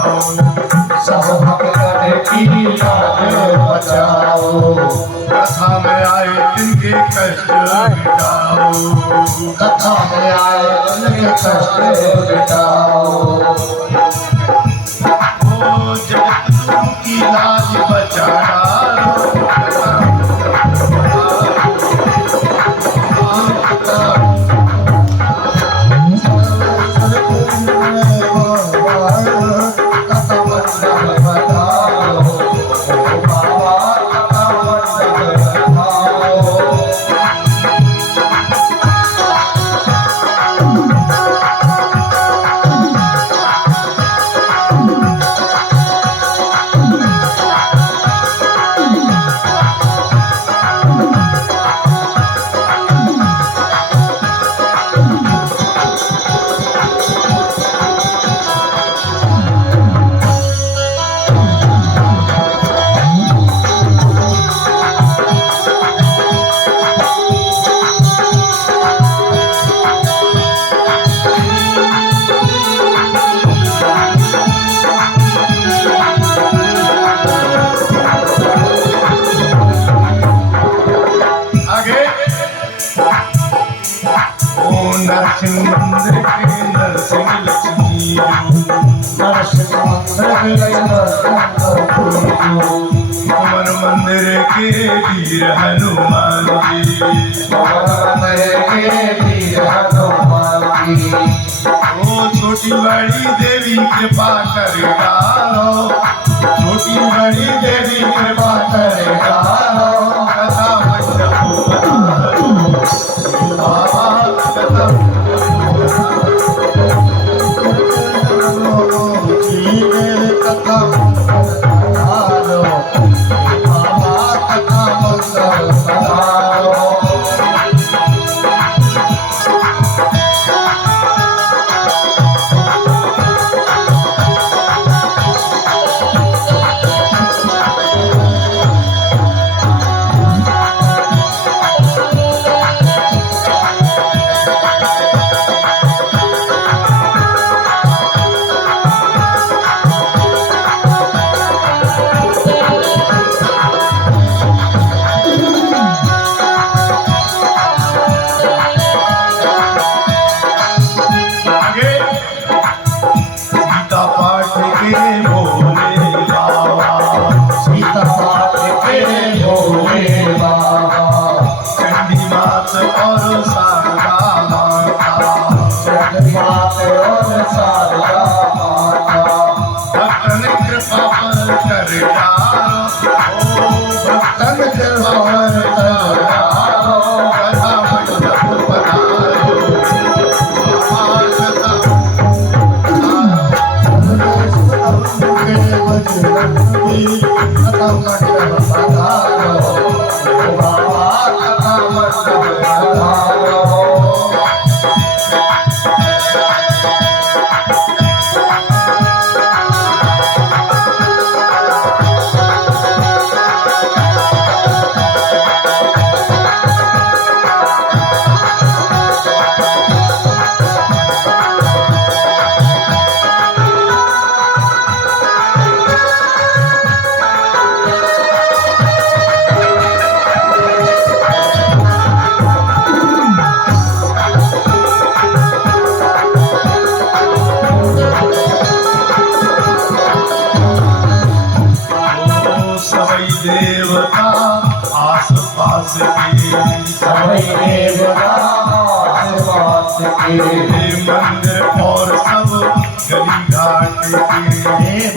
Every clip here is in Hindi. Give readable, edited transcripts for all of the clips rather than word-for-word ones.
सब भक्तन की लाज बचाओ। कथा में आए जिनके कष्ट मिटाओ। कथा में आए जिनके कष्ट मिटाओ। ओ जगत की लाज बचा डालो। नरसिंह मंदिर के नरसिंह लक्ष्मी नरसिंह मंदिर कुमन मंदिर के वीर हनुमान जी। ओ छोटी बड़ी देवी कृपा कर डालो। छोटी बड़ी देवी कृपा कर डालो। कथा मंडप पधारो। बाबा कथा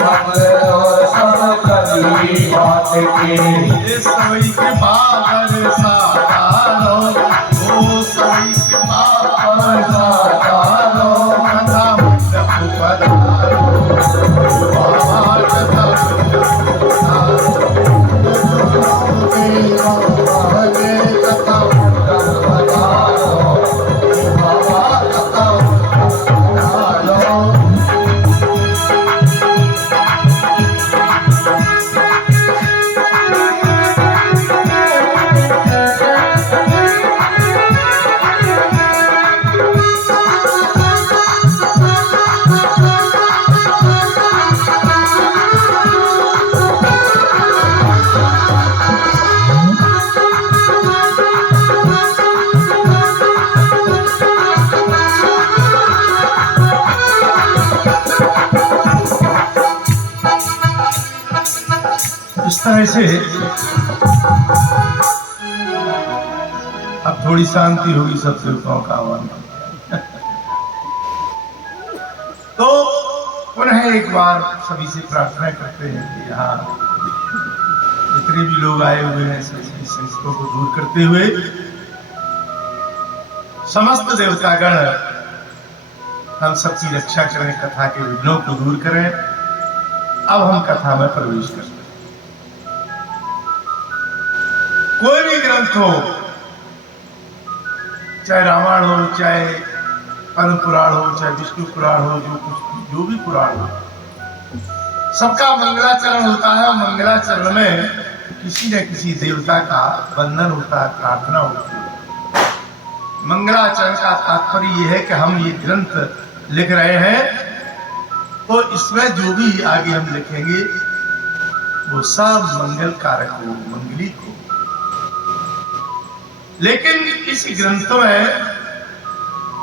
मंदिर और सब गली घाट के सभी के बाबर सारो। ओ सभी के बाबर सारो। कथा मंडप पधारो। बाबा कथा मंडप पधारो। तरह से अब थोड़ी शांति होगी सब सेवकों का आह्वान। तो पुनः एक बार सभी से प्रार्थना करते हैं कि यहाँ जितने भी लोग आए हुए हैं सभी संकटों को दूर करते हुए समस्त देवतागण हम सबकी रक्षा करें, कथा के विघ्नों को दूर करें। अब हम कथा में प्रवेश करते हैं। कोई भी ग्रंथ हो, चाहे रामायण हो, चाहे पद्म पुराण हो, चाहे विष्णु पुराण हो, जो भी पुराण हो, सबका मंगलाचरण होता है। और मंगलाचरण में किसी न किसी देवता का वंदन होता है, प्रार्थना होती है। मंगलाचरण का तात्पर्य यह है कि हम ये ग्रंथ लिख रहे हैं तो इसमें जो भी आगे हम लिखेंगे वो सब मंगल कारक हो, मंगलिक हो। लेकिन इस ग्रंथ में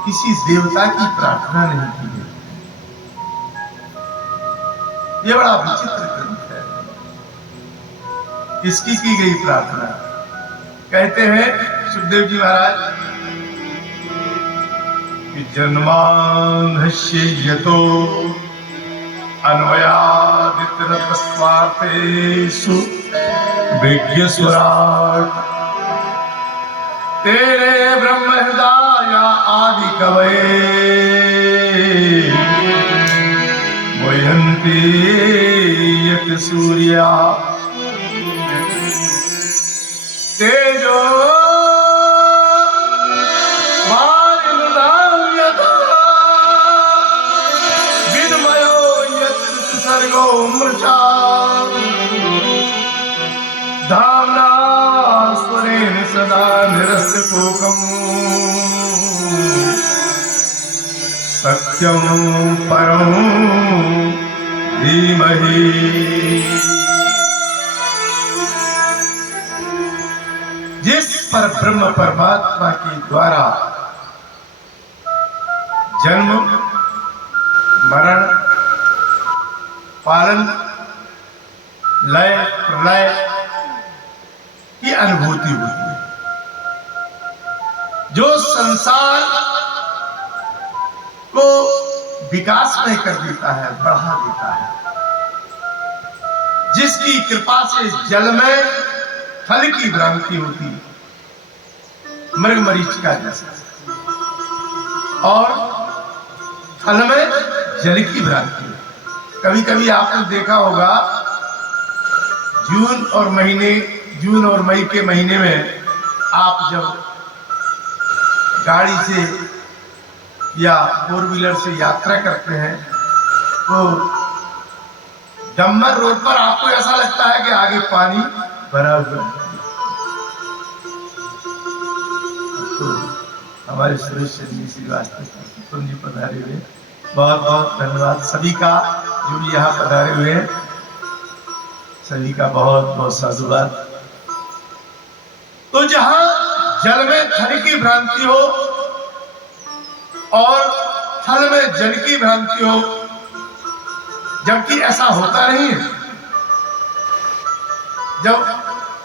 किसी देवता की प्रार्थना नहीं की गई। ये बड़ा विचित्र ग्रंथ है। किसकी की गई प्रार्थना? कहते हैं सुखदेव जी महाराज, जन्मान्धस्य यतो अन्वयादितरतस्वार्थेषु विज्ञस्वराट् तेरे ब्रह्म हृदय आदि कवये वयन्ति यत् सूर्या तेजो धाम्ना स्वरेण सदा निरस्तकोकम् सत्यं परं धीमहि। जिस पर ब्रह्म परमात्मा के द्वारा जन्म, मरण, पालन, लय, प्रलय की अनुभूति होती है, जो संसार को विकास में कर देता है, बढ़ा देता है, जिसकी कृपा से जल में थल की भ्रांति होती है, मृग मरीचिका जैसा, और थल में जल की भ्रांति। कभी कभी आपने देखा होगा जून और मई के महीने में आप जब गाड़ी से या 4 व्हीलर से यात्रा करते हैं तो डम्बर रोड पर आपको ऐसा लगता है कि आगे पानी भरा हुआ है। तो हमारे सुरेश जी श्रीवास्तव जी पधारे हुए, बहुत बहुत धन्यवाद सभी का जो भी यहाँ पधारे हुए हैं, सभी का बहुत बहुत साधुवाद। तो जहां जल में थल की भ्रांति हो और थल में जल की भ्रांति हो, जबकि ऐसा होता नहीं है। जब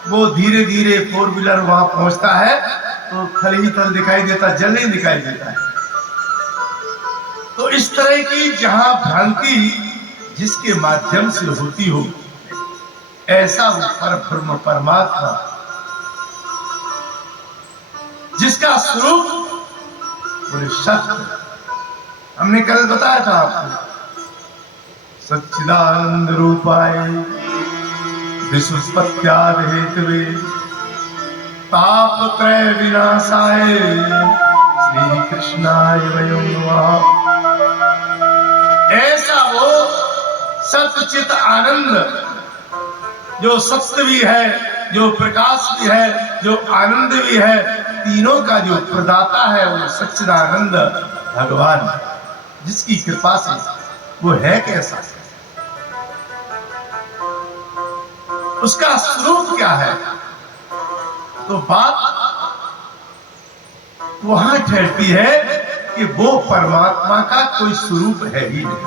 वो धीरे धीरे 4 व्हीलर वहां पहुंचता है तो थल ही थल दिखाई देता, जल नहीं दिखाई देता है। तो इस तरह की जहां भ्रांति जिसके माध्यम से होती हो, ऐसा वो परब्रह्म परमात्मा जिसका स्वरूप पूरे सत्य, हमने कल बताया था आपको, सच्चिदानंद रूपाय विश्वोत्पत्त्यादि हेतवे तापत्रय विनाशाय श्री कृष्णाय वयं नमः। ऐसा वो सच्चित आनंद जो सत्य भी है, जो प्रकाश भी है, जो आनंद भी है, तीनों का जो प्रदाता है वो सच्चिदानंद भगवान, जिसकी कृपा से वो है कैसा, उसका स्वरूप क्या है। तो बात वहां ठहरती है कि वो परमात्मा का कोई स्वरूप है ही नहीं।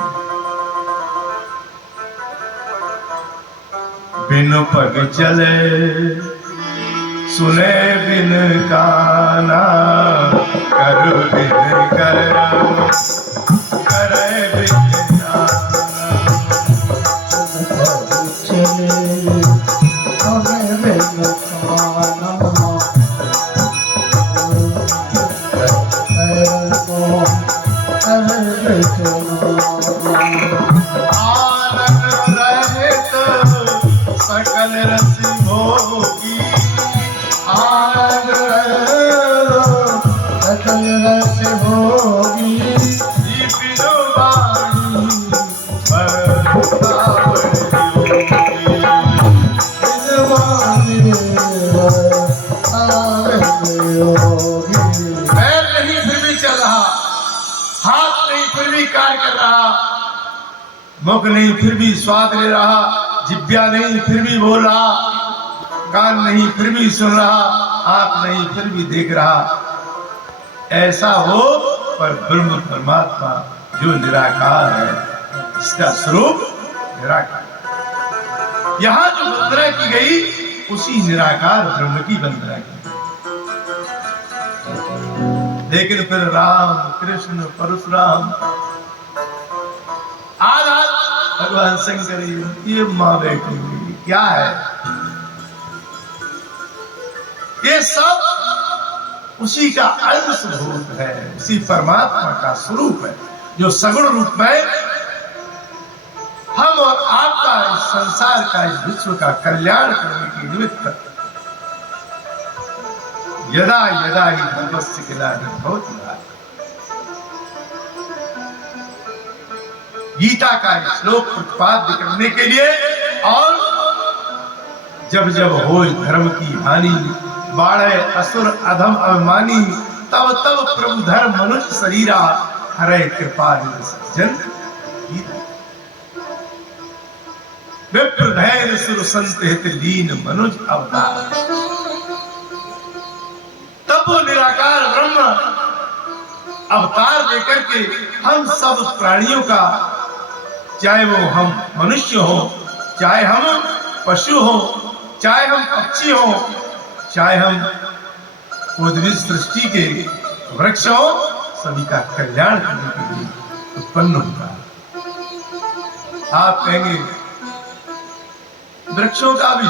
बिन पग चले सुने बिन काना, कर बिन कर्म करे बिन जाना। चले हमें बिन खाना, आनंद रहित सकल रस भोगी, आनंद सकल रस भोगी, जी बिनु वाणी बरतावण योगी। पैर नहीं फिर भी चल रहा, हाथ नहीं फिर भी कार्य कर रहा, मुख नहीं फिर भी स्वाद ले रहा, जिब्या नहीं फिर भी बोल रहा, कान नहीं फिर भी सुन रहा, आंख नहीं फिर भी देख रहा। ऐसा हो पर ब्रह्म परमात्मा जो निराकार है, इसका स्वरूप निराकार। यहां जो वंदना की गई उसी निराकार ब्रह्म की वंदना की। लेकिन फिर राम कृष्ण परशुराम आज भगवान शंकर ये माँ बेटी क्या है, ये सब उसी का अंशभूत है, उसी परमात्मा का स्वरूप है जो सगुण रूप में हम और आपका इस संसार का, इस विश्व का कल्याण करने के निमित्त यदा यदा ही भगवस्य कल्याण भवति। गीता का श्लोक प्रतिपाद्य करने के लिए और जब जब हो धर्म की हानि, बाढ़े असुर अधम अभिमानी, तब तब प्रभु धर्म मनुष्य शरीरा, हरे कृपा निधि सज्जन। विप्र धैर्य सुर संत हित लीन मनुज अवतार। तब वो निराकार ब्रह्म अवतार लेकर के हम सब प्राणियों का, चाहे वो हम मनुष्य हो, चाहे हम पशु हो, चाहे हम पक्षी हो, चाहे हम उद्भिद सृष्टि के वृक्ष हो, सभी का कल्याण करने के लिए उत्पन्न होगा। आप कहेंगे वृक्षों का भी,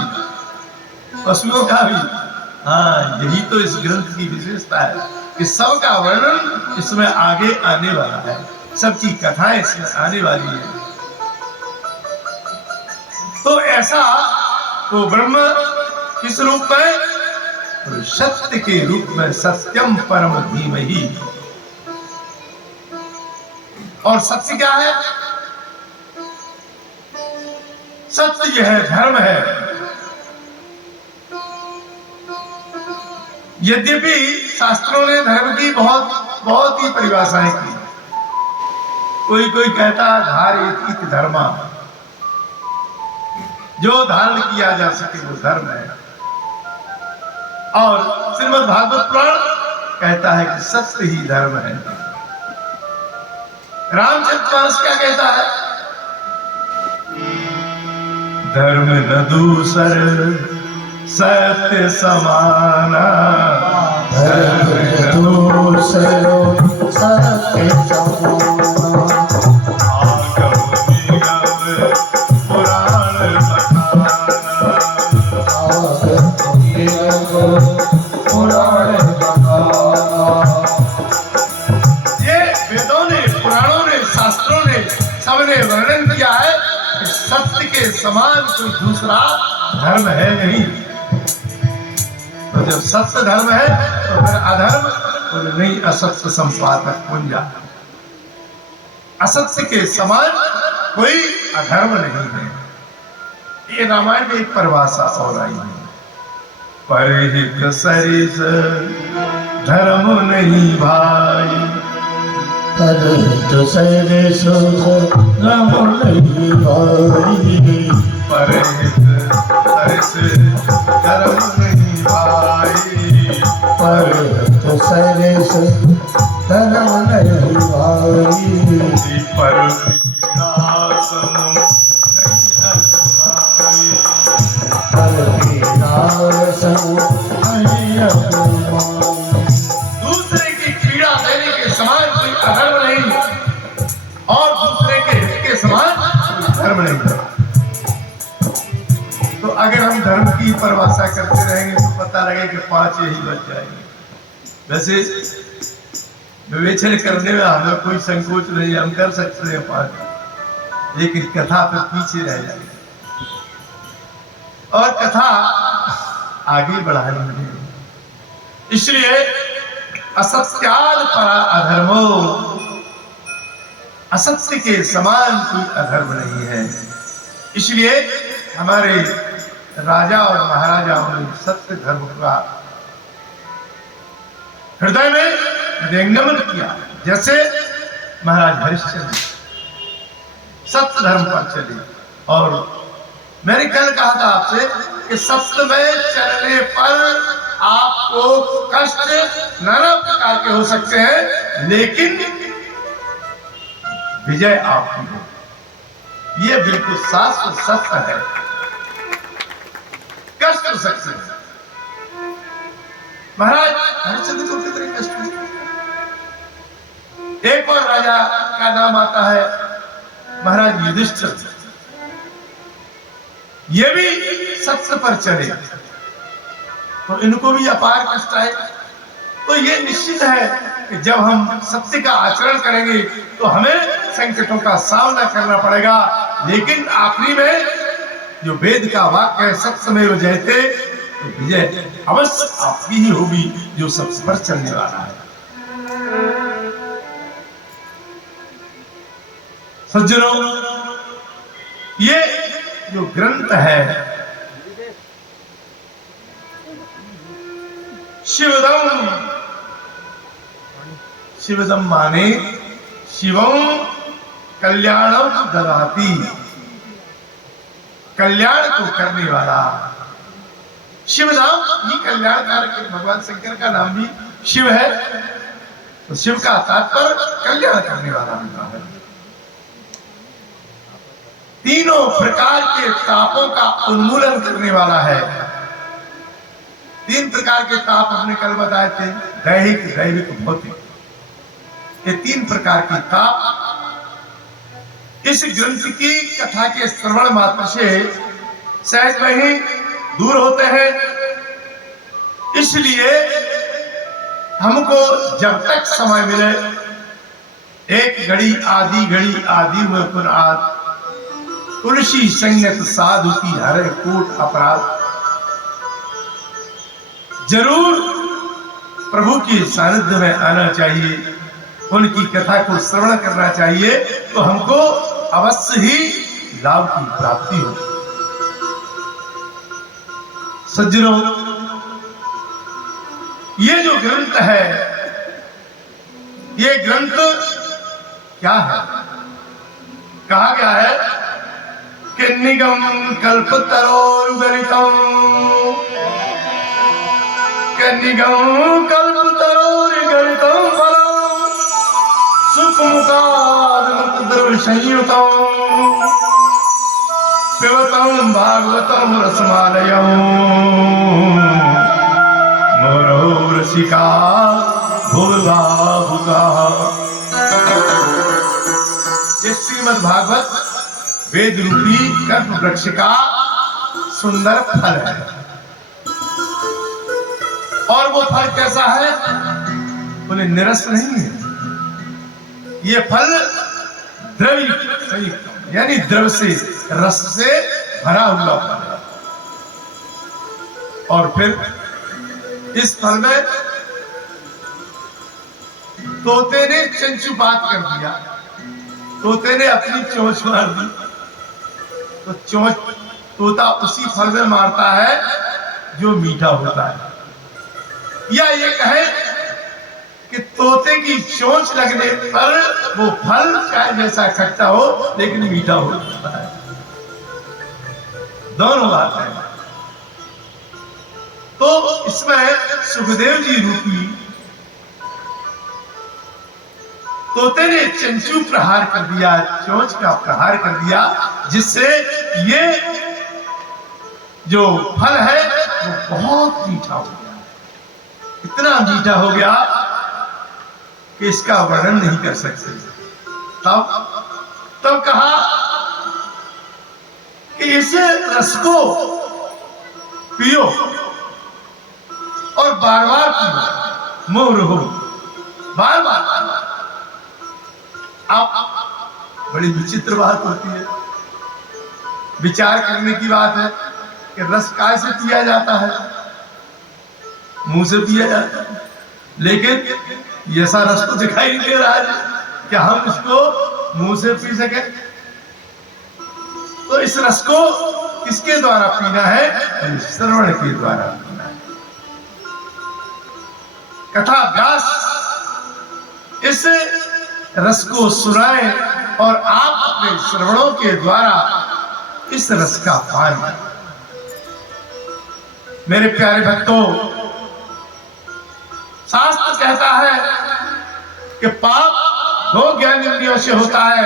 पशुओं का भी, हाँ यही तो इस ग्रंथ की विशेषता है कि सबका वर्णन इसमें आगे आने वाला है, सबकी कथाएं इसमें आने वाली है। तो ऐसा वो ब्रह्म किस रूप में, तो सत्य के रूप में, सत्यम परम धीमहि। और सत्य क्या है? सत्य यह है, धर्म है। यद्यपि शास्त्रों ने धर्म की बहुत ही परिभाषाएं की। कोई कोई कहता है धारयेति धर्मा, जो धारण किया जा सके वो धर्म है। और श्रीमद् भागवत पुराण कहता है कि सत्य ही धर्म है। रामचरितमानस क्या कहता है? धर्म न दूसर सत्य समाना, धर्म दूसर सत्य समाना, आगम निगम पुराण बखाना, आगम निगम पुराण बखाना। ये वेदों ने, पुराणों ने, शास्त्रों ने सबने वर्णन किया है कि सत्य के समान कोई दूसरा धर्म है नहीं। तो जब सत्य धर्म है तो फिर अधर्म तो नहीं, असत्य संपादक पुंजा। असत्य के समान कोई अधर्म नहीं है। ये रामायण में एक परिभाषा और आई है, परहित सरिस धर्म नहीं भाई, परहित सरिस धर्म नहीं भाई, परहित सरिस धर्म नहीं भाई, परहित सरिस धर्म नहीं भाई, पर पीड़ा सम नहीं अजमाई। की परिभाषा करते रहेंगे तो पता लगे कि 5 यही बच जाएंगे। वैसे विवेचन करने में हमें कोई संकोच नहीं, हम कर सकते हैं 5, लेकिन कथा तो पीछे रह जाएगी और कथा आगे बढ़ानी है। इसलिए असत्याद परा अधर्मो, असत्य के समान कोई अधर्म नहीं है। इसलिए हमारे राजा और महाराजाओं ने सत्य धर्म का हृदय में हृदयंगमन किया। जैसे महाराज हरिश्चंद्र सत्य धर्म पर चले। और मैंने कल कहा था आपसे कि सत्य में चलने पर आपको कष्ट नाना प्रकार के हो सकते हैं, लेकिन विजय आपकी हो। ये बिल्कुल शास्त्र सत्य है। कष्ट हो सकते हैं। महाराज हरिश्चंद्र को कितने कष्ट हुए। एक और राजा का नाम आता है महाराज युधिष्ठिर। ये भी सत्य पर चले तो इनको भी अपार कष्ट आए। तो ये निश्चित है कि जब हम सत्य का आचरण करेंगे तो हमें संकटों का सामना करना पड़ेगा, लेकिन आखिरी में जो वेद का वाक्य है सत्यमेव जयते, तो विजय अवश्य आपकी ही होगी जो सत्य पर चलने वाला है। सज्जनों, ये जो ग्रंथ है शिवदम माने शिवम कल्याणम ददाति, कल्याण को करने वाला। शिव नाम ही कल्याणकारक, भगवान शंकर का नाम भी शिव है, तो शिव का तात्पर्य कल्याण करने वाला होता है। तीनों प्रकार के तापों का उन्मूलन करने वाला है। 3 प्रकार के ताप हमने कल बताए थे, दैहिक, दैविक, भौतिक। ये 3 प्रकार के ताप इस ग्रंथ की कथा के श्रवण मात्र से सहज में ही दूर होते हैं। इसलिए हमको जब तक समय मिले, एक घड़ी आधी में पुनः तुलसी संगत साधु की हरे कोट अपराध, जरूर प्रभु के सानिध्य में आना चाहिए, उनकी कथा को श्रवण करना चाहिए, तो हमको अवश्य ही लाभ की प्राप्ति हो। सज्जनों, ये जो ग्रंथ है, ये ग्रंथ क्या है? कहा गया है कि निगम कल्पतरोर्गलितम, निगम कल्पतरोर्गलितम फलम सुखमुखाद्रवसंयुतम पिबतम भागवतम रसमालयम मोरो रसिका भुवभावुका। ये श्रीमद् भागवत वेद रूपी कल्प वृक्ष का सुंदर फल है। और वो फल कैसा है? बोले निरस नहीं है। ये फल द्रव्य संयुक्त, यानी द्रव्य से, रस से भरा हुआ फल है। और फिर इस फल में तोते ने चंचुपात कर दिया, तोते ने अपनी चोंच मार दी, तो चोंच तोता उसी फल में मारता है जो मीठा होता है। या ये कहे कि तोते की चोंच लगने पर वो फल चाहे जैसा खट्टा हो लेकिन मीठा हो जाता है। दोनों बातें हैं। तो इसमें सुखदेव जी रूपी तोते ने चंचू प्रहार कर दिया, चोंच का प्रहार कर दिया, जिससे ये जो फल है वो बहुत मीठा हो गया। इतना मीठा हो गया कि इसका वर्णन नहीं कर सकते। तब कहा कि इस रस को पियो और बार बार पियो, मोह रहो बार बार। आप बड़ी विचित्र बात होती है, विचार करने की बात है कि रस काय से पिया जाता है, मुंह से पिया जाता है, लेकिन ऐसा रस तो दिखाई नहीं दे रहा है कि हम इसको मुंह से पी सके। तो इस रस को किसके द्वारा पीना है? श्रवण के द्वारा पीना है। कथा व्यास इस रस को सुनाए और आप अपने श्रवणों के द्वारा इस रस का पान करें। मेरे प्यारे भक्तों, शास्त्र कहता है कि पाप दो ज्ञान इंद्रियों से होता है,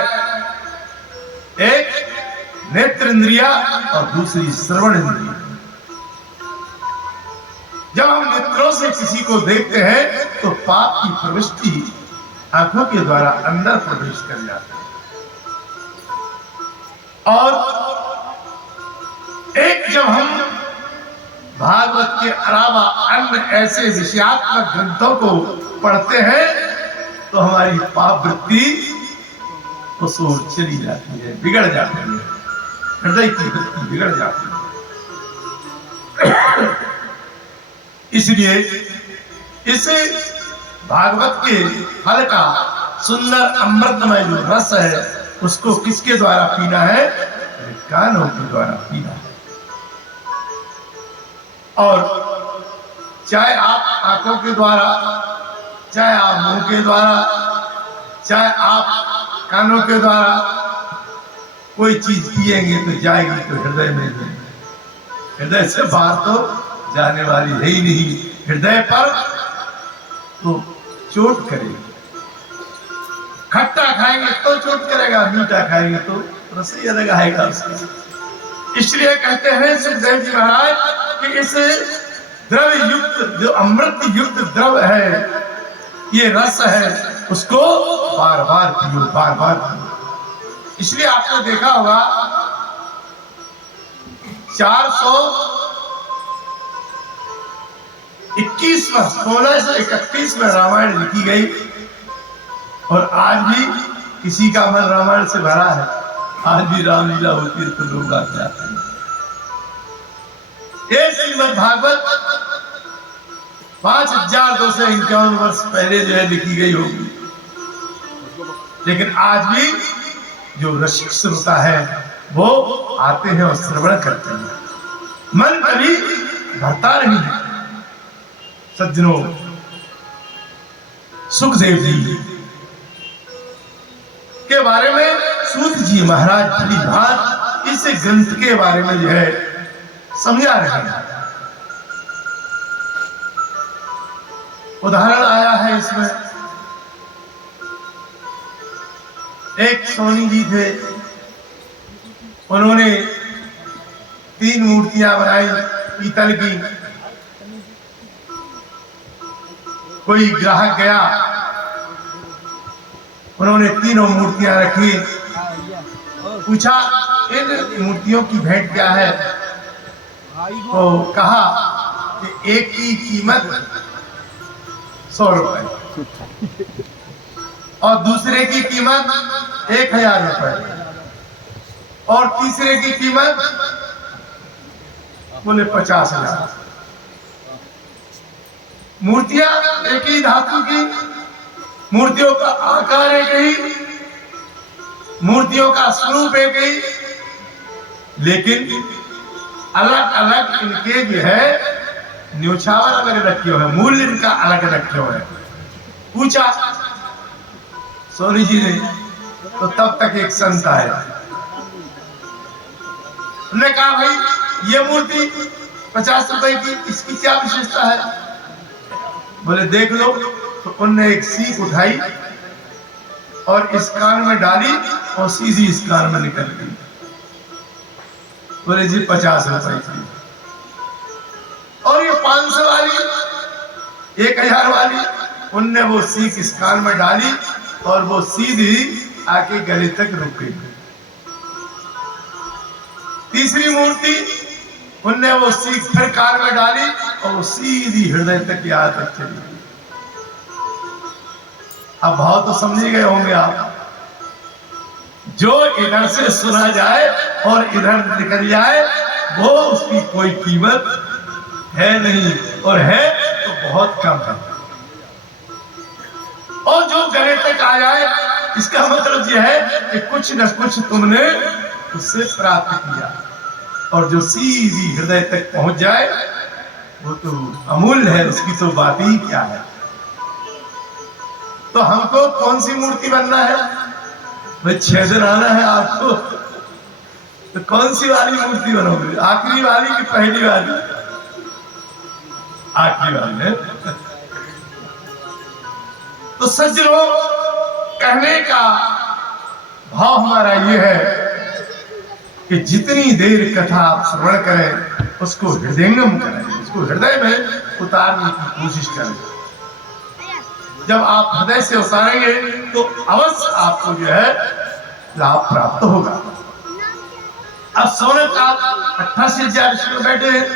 एक नेत्र इंद्रिया और दूसरी श्रवण इंद्रिया। जब हम नेत्रों से किसी को देखते हैं तो पाप की प्रविष्टि आंखों के द्वारा अंदर प्रवेश कर जाती है। और एक जब हम भागवत के अलावा अन्य ऐसे विषयात्मक ग्रंथों को पढ़ते हैं तो हमारी पाप वृत्ति उस ओर चली जाती है, बिगड़ जाती है, हृदय की वृत्ति बिगड़ जाती है। इसलिए इस भागवत के फल का सुंदर अमृतमय जो रस है उसको किसके द्वारा पीना है? कानों के द्वारा पीना है। और चाहे आप आंखों के द्वारा, चाहे आप मुंह के द्वारा, चाहे आप कानों के द्वारा कोई चीज पिएंगे तो जाएगी तो हृदय में नहीं, हृदय से बाहर तो जाने वाली है ही नहीं। हृदय पर तो चोट करेगी। खट्टा खाएंगे तो चोट करेगा, मीठा खाएंगे तो रस ही अलग आएगा उसका। इसलिए कहते हैं सुखदेव जी महाराज कि इस द्रव्य युक्त जो अमृत युक्त द्रव्य है, ये रस है, उसको बार बार पियो, बार बार पियो। इसलिए आपने देखा होगा 1631 में रामायण लिखी गई और आज भी किसी का मन रामायण से भरा है। आज भी रामलीला होती है तो लोग आते जाते हैं। ये श्रीमद् भागवत 5251 वर्ष पहले जो है लिखी गई होगी, लेकिन आज भी जो रसिक श्रोता है वो आते हैं और श्रवण करते हैं। मन कभी भरता नहीं है। सज्जनों, सुखदेव जी के बारे में सूत जी महाराज बड़ी बात इस ग्रंथ के बारे में जो है समझा रहे हैं। उदाहरण आया है इसमें। एक सोनी जी थे, उन्होंने 3 मूर्तियां बनाई पीतल की। कोई ग्राहक गया, उन्होंने तीनों मूर्तियां रखी, पूछा इन मूर्तियों की भेंट क्या है? तो कहा कि एक की कीमत 100 रुपए और दूसरे की कीमत 1000 रुपए और तीसरे की कीमत बोले 50,000। मूर्तियां एक ही धातु की, मूर्तियों का आकार एक ही, मूर्तियों का स्वरूप एक ही, लेकिन अलग अलग इनके जो है न्योछावर अलग रखे हुए, मूल्य इनका अलग रखे हुए। पूछा सोनी जी ने, तो तब तक एक संत आया, उन्होंने कहा भाई ये मूर्ति 50 रुपए की, इसकी क्या विशेषता है? बोले देख लो। तो उनने एक सीख उठाई और इस कान में डाली और सीधी इस कान में निकल गई। बोले जी 50 रुपए की। और ये 500 वाली, 1000 वाली, उनने वो सीख इस कान में डाली और वो सीधी आके गले तक रुक गई। तीसरी मूर्ति उनने वो सीख फिर कार में डाली और वो सीधी हृदय तक यहाँ तक चली गई। अब भाव तो समझ गए होंगे आप। जो इधर से सुना जाए और इधर निकल जाए वो उसकी कोई कीमत है नहीं, और है तो बहुत कम है। और जो गले तक आ जाए इसका मतलब यह है कि कुछ न कुछ तुमने उससे प्राप्त किया, और जो सीधी हृदय तक पहुंच जाए वो तो अमूल्य है, उसकी तो बात ही क्या है। तो हमको कौन सी मूर्ति बनना है भाई? 6 दिन आना है आपको, तो कौन सी वाली मूर्ति बनोगे? आखिरी वाली कि पहली वाली? आखिरी वाली है। तो सज्जनों, कहने का भाव हमारा ये है कि जितनी देर कथा आप श्रवण करें उसको हृदयंगम करें, उसको हृदय में उतारने की कोशिश करें। जब आप हृदय से उतारेंगे तो अवश्य आपको जो है लाभ प्राप्त होगा। अब सोने का 88,000 ऋषि बैठे हैं।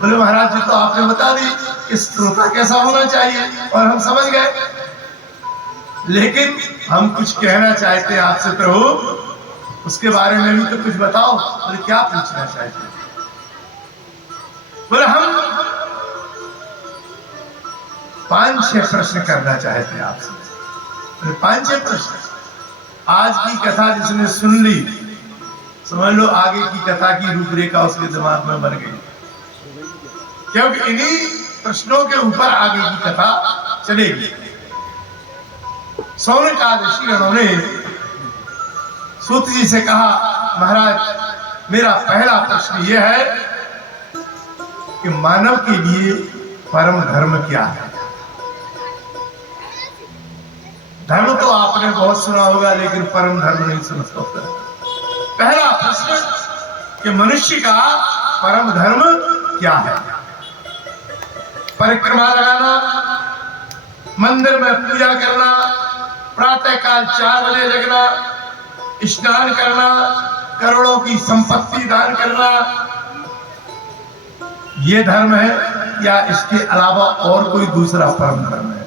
बोले महाराज जी तो आपने बता दी कि श्रोता कैसा होना चाहिए और हम समझ गए, लेकिन हम कुछ कहना चाहते हैं आपसे प्रभु, उसके बारे में भी तो कुछ बताओ। बोले क्या पूछना चाहते हैं? बोले हम 5-6 प्रश्न करना चाहते हैं आपसे। 5-6 प्रश्न। आज की कथा जिसने सुन ली, समझ लो आगे की कथा की रूपरेखा उसके दिमाग में बन गई, क्योंकि इन्हीं प्रश्नों के ऊपर आगे की कथा चलेगी। सौनकादि ऋषिगणों ने सूत जी से कहा, महाराज मेरा पहला प्रश्न यह है कि मानव के लिए परम धर्म क्या है? धर्म तो आपने बहुत सुना होगा, लेकिन परम धर्म नहीं सुना होगा। पहला प्रश्न कि मनुष्य का परम धर्म क्या है? परिक्रमा लगाना, मंदिर में पूजा करना, प्रातः काल 4 बजे जगना, स्नान करना, करोड़ों की संपत्ति दान करना, ये धर्म है या इसके अलावा और कोई दूसरा परम धर्म है?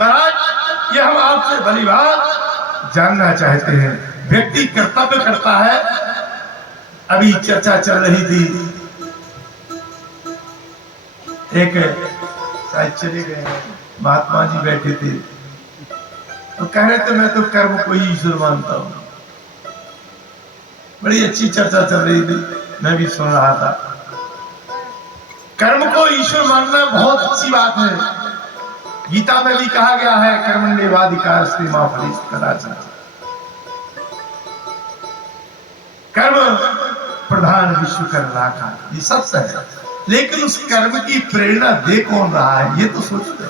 महाराज ये हम आपसे भली बात जानना चाहते हैं। व्यक्ति कर्तव्य करता है। अभी चर्चा चल रही थी, एक शायद चले गए महात्मा जी बैठे थे, तो कह रहे थे मैं तो कर्म को ही ईश्वर मानता हूं। बड़ी अच्छी चर्चा चल रही थी, मैं भी सुन रहा था। कर्म को ईश्वर मानना बहुत अच्छी बात है। गीता में भी कहा गया है कर्मण्येवाधिकारस्ते मा फलेषु कदाचन। कर्म प्रधान विश्व कर राखा, ये सत्य है, लेकिन उस कर्म की प्रेरणा दे कौन रहा है ये तो सोचते।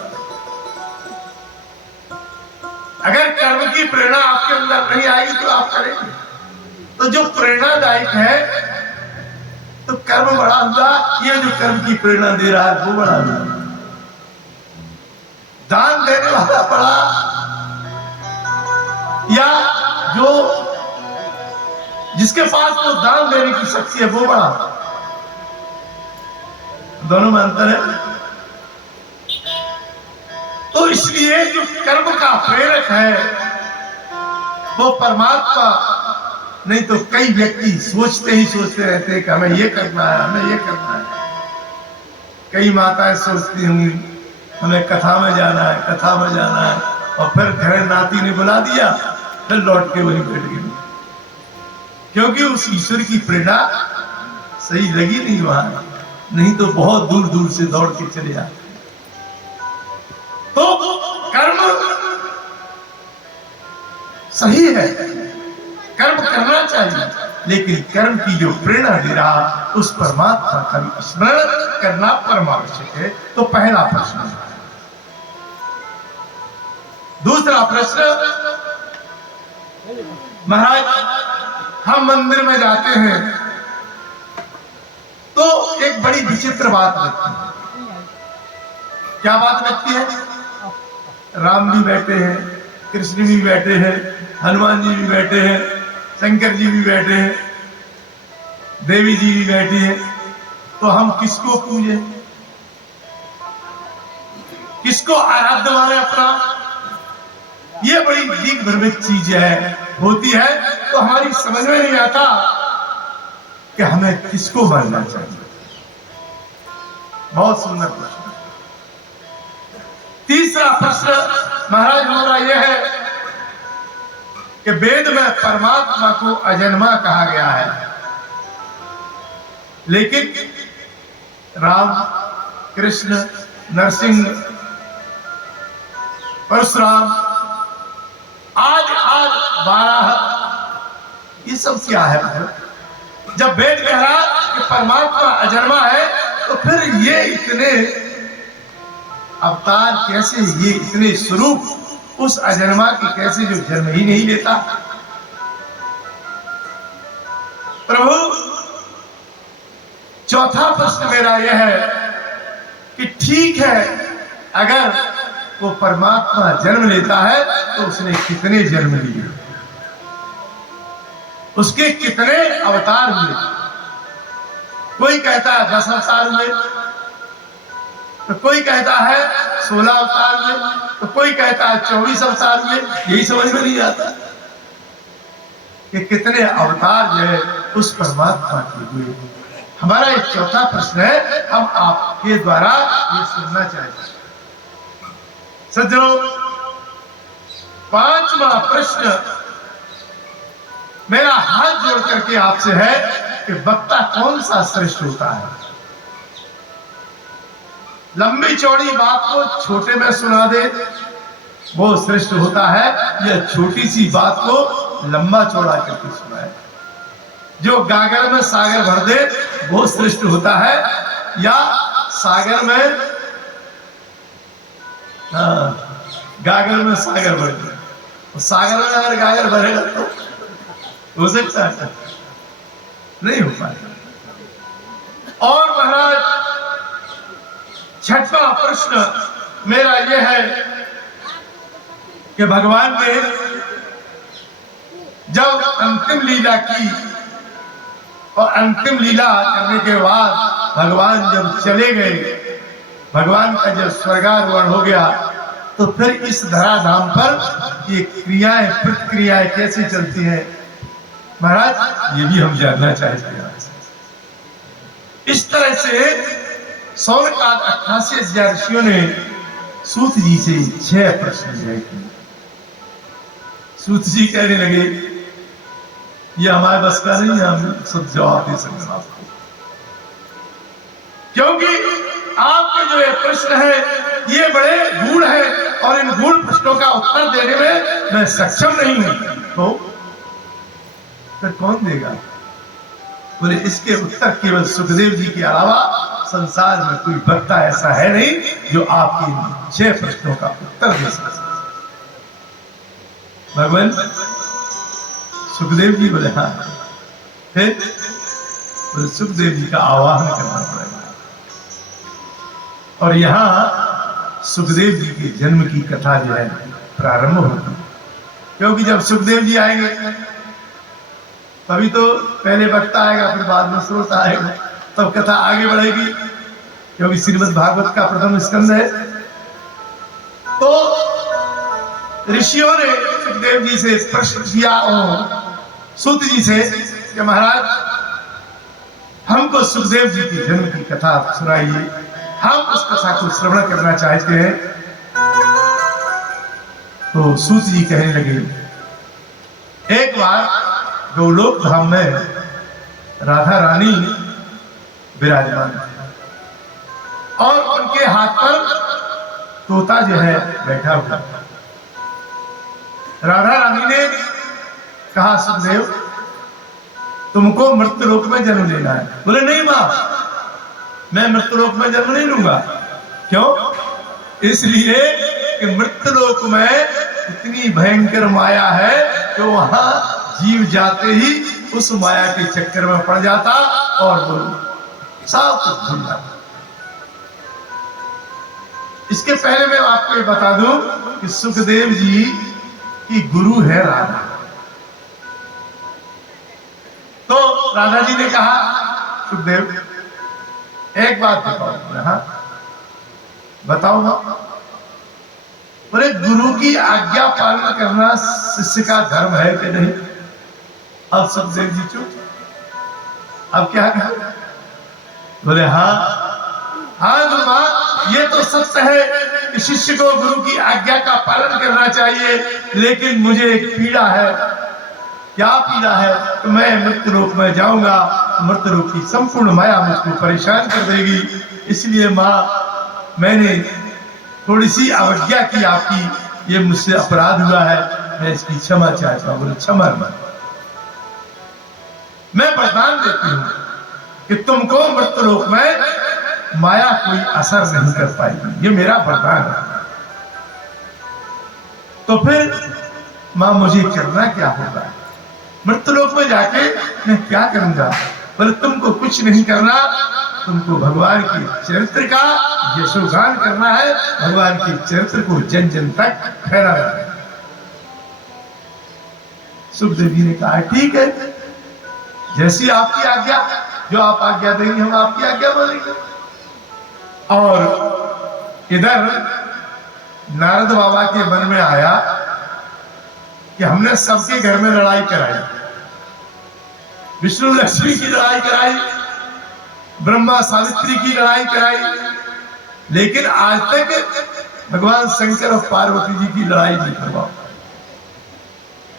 अगर कर्म की प्रेरणा आपके अंदर नहीं आएगी तो आप करेंगे। तो जो प्रेरणादायक है तो कर्म बड़ा हुआ, ये जो कर्म की प्रेरणा दे रहा है वो बड़ा हुआ। दान देने वाला बड़ा या जो जिसके पास वो दान देने की शक्ति है वो बड़ा? दोनों में अंतर है। तो इसलिए जो कर्म का प्रेरक है वो परमात्मा, नहीं तो कई व्यक्ति सोचते ही सोचते रहते हैं कि हमें ये करना है, हमें ये करना है। कई माताएं सोचती होंगी हमें कथा में जाना है, कथा में जाना है, और फिर घर नाती ने बुला दिया, फिर लौट के वहीं बैठ गई, क्योंकि उस ईश्वर की प्रेरणा सही लगी नहीं वहां, नहीं तो बहुत दूर दूर से दौड़ के चले आते। तो कर्म सही है, कर्म करना चाहिए, लेकिन कर्म की जो प्रेरणा दे रहा उस परमात्मा का भी स्मरण करना परम आवश्यक है। तो पहला प्रश्न। दूसरा प्रश्न, महाराज हम मंदिर में जाते हैं तो एक बड़ी विचित्र बात लगती है। क्या बात लगती है? राम भी बैठे हैं, कृष्ण भी बैठे हैं, हनुमान जी भी बैठे हैं, शंकर जी भी बैठे हैं, देवी जी भी बैठी है, तो हम किसको पूजे, किसको आराध्य माने अपना? ये बड़ी दिग भ्रमित चीज होती है। तो हमारी समझ में नहीं आता कि हमें किसको मानना चाहिए। बहुत सुंदर प्रश्न। तीसरा प्रश्न महाराज हमारा यह है कि वेद में परमात्मा को अजन्मा कहा गया है, लेकिन राम, कृष्ण, नरसिंह, परशुराम, आज 12 ये सब क्या है? जब वेद कह रहा कि परमात्मा अजन्मा है, तो फिर ये इतने अवतार कैसे, ये इतने स्वरूप उस अजन्मा की कैसे जो जन्म ही नहीं लेता? प्रभु, चौथा प्रश्न मेरा यह है कि ठीक है, अगर वो परमात्मा जन्म लेता है तो उसने कितने जन्म लिए, उसके कितने अवतार हुए? कोई कहता है 10 अवतार हुए, तो कोई कहता है 16 अवतार हुए, तो कोई कहता है 24 अवतार हुए। यही समझ में नहीं आता कि कितने अवतार जो है उस परमात्मा के हुए। हमारा एक चौथा प्रश्न है, हम आपके द्वारा ये सुनना चाहते हैं। सज्जनों, 5वां प्रश्न मेरा हाथ जोड़ करके आपसे है कि वक्ता कौन सा श्रेष्ठ होता है? लंबी चौड़ी बात को छोटे में सुना दे वो श्रेष्ठ होता है, या छोटी सी बात को लंबा चौड़ा करके सुनाए? जो गागर में सागर भर दे वो श्रेष्ठ होता है, या सागर में गागर में सागर भर दे? सागर में अगर गागर भरेगा तो हो सकता है? नहीं हो पाएगा। और महाराज, 6वां प्रश्न मेरा यह है कि भगवान ने जब अंतिम लीला की और अंतिम लीला करने के बाद भगवान जब चले गए, भगवान का जब स्वर्गारोहण हो गया, तो फिर इस धराधाम पर ये क्रियाएं प्रतिक्रियाएं कैसे चलती हैं महाराज, ये भी हम जानना चाहते हैं। इस तरह से सौनकाद 88 ऋषियों ने सूत जी से 6 प्रश्न किए। सूत जी कहने लगे ये हमारे बस का नहीं है, हम सब जवाब दे सकते हैं आपको, क्योंकि आपके जो ये प्रश्न है ये बड़े गूढ़ है और इन गूढ़ प्रश्नों का उत्तर देने में मैं सक्षम नहीं हूं। तो फिर कौन देगा? बोले इसके उत्तर केवल सुखदेव जी के अलावा संसार में कोई वक्ता ऐसा है नहीं जो आपके 6 प्रश्नों का उत्तर दे सके। भगवान सुखदेव जी बोले हाँ। फिर बोले सुखदेव जी का आवाहन करना पड़ेगा, और यहां सुखदेव जी के जन्म की कथा जो है प्रारंभ होगी। क्योंकि जब सुखदेव जी आएंगे तभी तो पहले वक्ता आएगा, फिर बाद में श्रोता आएगा, तब कथा आगे बढ़ेगी, क्योंकि श्रीमद् भागवत का प्रथम स्कंद है। तो ऋषियों ने सुखदेव जी से प्रश्न किया और सूत जी से कि महाराज हमको सुखदेव जी की जन्म की कथा सुनाइए, हम उस कथा को श्रवण करना चाहते हैं। तो सूत जी कहने लगे, एक बार गौलोक धाम में राधा रानी विराजमान थी और उनके हाथ पर तोता जो है बैठा हुआ। राधा रानी ने कहा सुखदेव तुमको मृत्युलोक में जन्म लेना है। बोले नहीं मां, मैं मृत्युलोक में जन्म नहीं लूंगा। क्यों? इसलिए कि मृत्युलोक में इतनी भयंकर माया है कि वहां जीव जाते ही उस माया के चक्कर में पड़ जाता और वो सब कुछ भूल जाता। इसके पहले मैं आपको ये बता दूं कि सुखदेव जी की गुरु है राधा। तो राधा जी ने कहा सुखदेव एक बात बताओ। हाँ बताओ ना। बोले गुरु की आज्ञा पालन करना शिष्य का धर्म है कि नहीं? अब सुखदेव जी चुप। अब क्या कहा? बोले हाँ हाँ गुरु मां, ये तो सत्य है कि शिष्य को गुरु की आज्ञा का पालन करना चाहिए, लेकिन मुझे एक पीड़ा है। क्या पीड़ा है? तो मैं मृत्यु लोक में जाऊंगा, मृत्यु लोक की संपूर्ण माया मुझको परेशान कर देगी, इसलिए माँ मैंने थोड़ी सी अवज्ञा की आपकी, ये मुझसे अपराध हुआ है, मैं इसकी क्षमा चाहता हूँ। बोले क्षमा मैं वरदान देती हूँ कि तुमको मृत्यु लोक में माया कोई असर नहीं कर पाएगी, ये मेरा वरदान है। तो फिर मां मुझे करना क्या होगा? मृत्यु लोक में जाके मैं क्या करूंगा? बोले तुमको कुछ नहीं करना, तुमको भगवान के चरित्र का यशोगान करना है, भगवान के चरित्र को जन जन तक फैलाना है। सुखदेव जी ने कहा ठीक है, जैसी आपकी आज्ञा, जो आप आज्ञा देंगे हम आपकी आज्ञा मानेंगे। और इधर नारद बाबा के मन में आया कि हमने सबके घर में लड़ाई कराई, विष्णु लक्ष्मी की लड़ाई कराई, ब्रह्मा सावित्री की लड़ाई कराई, लेकिन आज तक भगवान शंकर और पार्वती जी की लड़ाई नहीं करवा।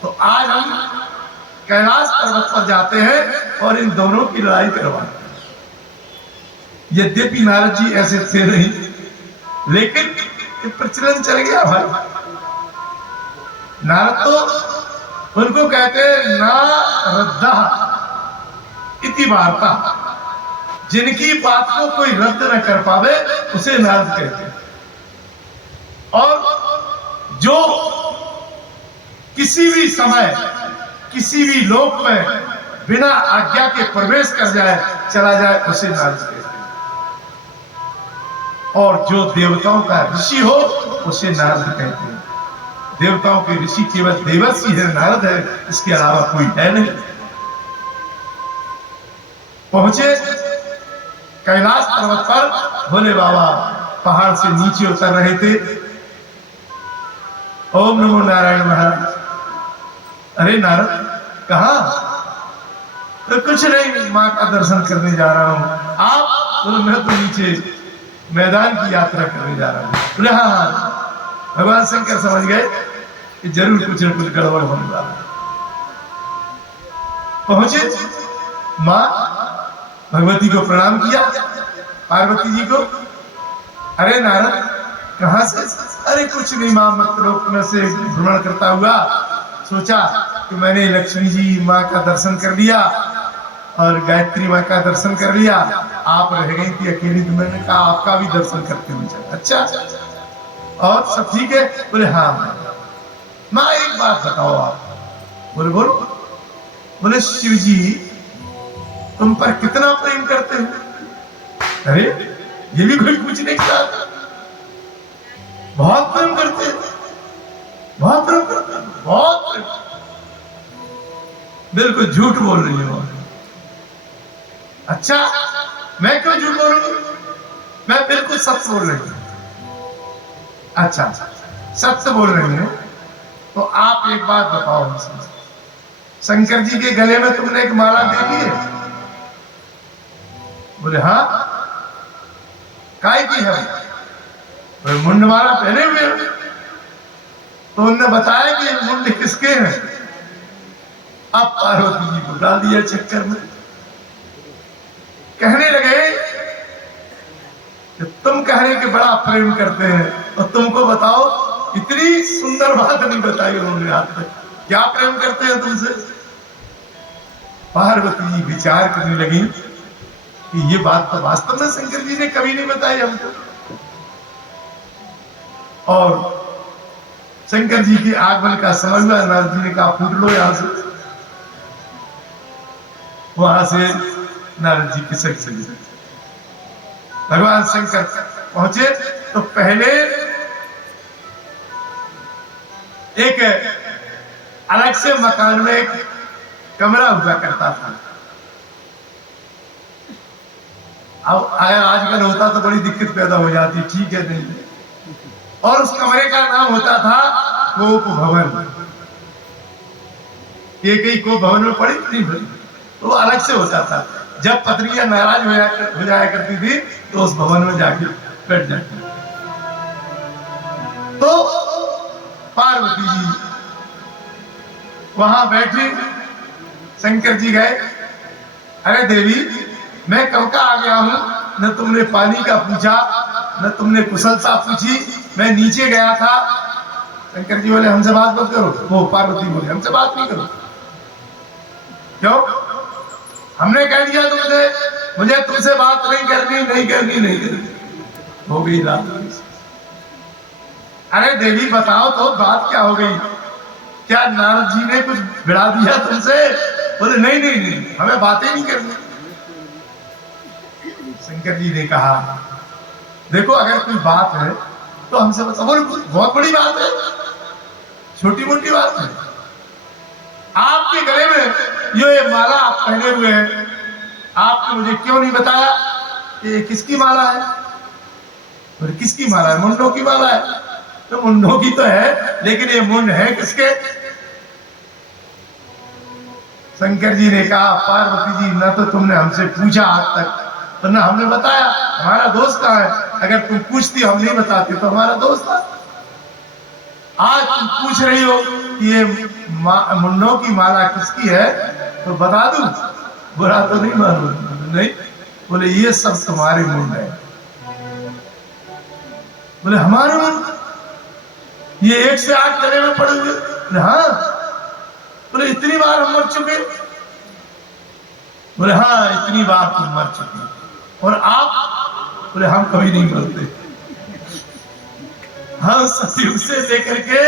तो आज हम कैलाश पर्वत पर जाते हैं और इन दोनों की लड़ाई करवाते हैं। यद्यपि नारद जी ऐसे थे नहीं, लेकिन प्रचलन चल गया भाई। नारद तो उनको कहते हैं नारदा इति वार्ता, जिनकी बात को कोई रद्द न कर पावे उसे नारद कहते हैं। और जो किसी भी समय किसी भी लोक में बिना आज्ञा के प्रवेश कर जाए, चला जाए, उसे नारद कहते हैं। और जो देवताओं का ऋषि हो उसे नारद कहते हैं। देवताओं के ऋषि केवल देवर्षि है, नारद है, इसके अलावा कोई है नहीं। पहुंचे कैलाश पर्वत पर, भोले बाबा पहाड़ से नीचे उतर रहे थे। ओम नमो नारायण महाराज। अरे नारद कहा? तो कुछ नहीं, माँ का दर्शन करने जा रहा हूँ। आप? बोले मैं तो नीचे मैदान की यात्रा करने जा रहा हूँ। बोले हाँ हाँ। भगवान शंकर समझ गए कि जरूर कुछ न कुछ गड़बड़ होने वाला है। पहुंचे, माँ भगवती को प्रणाम किया, पार्वती जी को। अरे नारद कहां से? अरे कुछ नहीं माँ, मृत्यलोक में से भ्रमण करता हुआ सोचा कि मैंने लक्ष्मी जी माँ का दर्शन कर लिया और गायत्री माँ का दर्शन कर लिया, आप रह गई थी अकेली, तो मैंने कहा आपका भी दर्शन करते हुए चला। अच्छा और सब ठीक है? बोले हाँ। माँ एक बात बताओ आप। बोले बोलो। बोले शिव जी तुम पर कितना प्रेम करते हो? अरे ये भी कोई पूछने की बात है। बहुत प्रेम करते हैं, बहुत प्रेम करते हैं, बहुत प्रेम। बिल्कुल झूठ बोल रही हो। अच्छा मैं क्यों झूठ बोल रही हूं? मैं बिल्कुल सत्य बोल रही हूं। अच्छा सत्य बोल रही हूं तो आप एक बात बताओ मुझे, शंकर जी के गले में तुमने एक माला देखी है? बोले हाँ। काय की है? बोले मुंड माला पहने हुए। तो उन्होंने बताया कि मुंड किसके हैं। अब पार्वती जी को डाल दिया चक्कर में। कहने लगे कि तुम कह रहे कि बड़ा प्रेम करते हैं, और तुमको बताओ इतनी सुंदर बात नहीं बताई उन्होंने आज तक, क्या प्रेम करते हैं तुमसे। पार्वती जी विचार करने लगी कि ये बात तो वास्तव में शंकर जी ने कभी नहीं बताई हमको। और शंकर जी के आगमन का समय हुआ, नारद जी ने कहा फूट लो यहां से। वहां से नारद जी की शक्ति, भगवान शंकर पहुंचे तो पहले एक अलग से मकान में एक कमरा हुआ करता था, अब अगर आजकल होता तो बड़ी दिक्कत पैदा हो जाती, ठीक है नहीं। और उस कमरे का नाम होता था कोप भवन। एक कोप भवन में पड़ी नहीं भरी, तो अलग से होता था। जब पत्नियां नाराज हो जाया करती थी तो उस भवन में जाके बैठ जाती। तो पार्वती जी वहां बैठी, शंकर जी गए, अरे देवी मैं कब का आ गया हूं, न तुमने पानी का पूछा, न तुमने कुशलता पूछी, मैं नीचे गया था। शंकर जी बोले हमसे बात मत करो। वो पार्वती बोले हमसे बात नहीं करो। क्यों? हमने कह दिया तुमसे, मुझे तुमसे बात नहीं करनी, नहीं करनी, नहीं करनी। हो गई रात। अरे देवी बताओ तो बात क्या हो गई? क्या नारद जी ने कुछ बिड़ा दिया तुमसे? बोले नहीं नहीं नहीं, हमें बातें नहीं करनी। शंकर जी ने कहा देखो अगर कोई बात है तो हमसे बताओ। बोले बहुत बड़ी बात है, छोटी मोटी बात है। आपके गले में ये माला आप पहने हुए हैं, आपने मुझे क्यों नहीं बताया कि ये किसकी माला है? बोले किसकी माला है? मुंडों की माला है। तो मुंडों की तो है, लेकिन ये मुंड है किसके? शंकर जी ने कहा पार्वती जी न तो तुमने हमसे पूछा आज तक, तो ना हमने बताया। हमारा दोस्त कहाँ है? अगर तुम पूछती हम नहीं बताते तो हमारा दोस्त था। आज तुम पूछ रही हो कि ये मुंडों की माला किसकी है, तो बता दूं? बुरा तो नहीं मालूम? नहीं। बोले ये सब तुम्हारे मुंड है। बोले हमारे मुंड? ये 1 से 8 गले में पड़े हुए? बोले हाँ। बोले इतनी बार हम मर चुके? बोले हाँ इतनी बार तुम मर चुके। और आप? बोले हम कभी नहीं मरते। हम सतयुग से लेकर के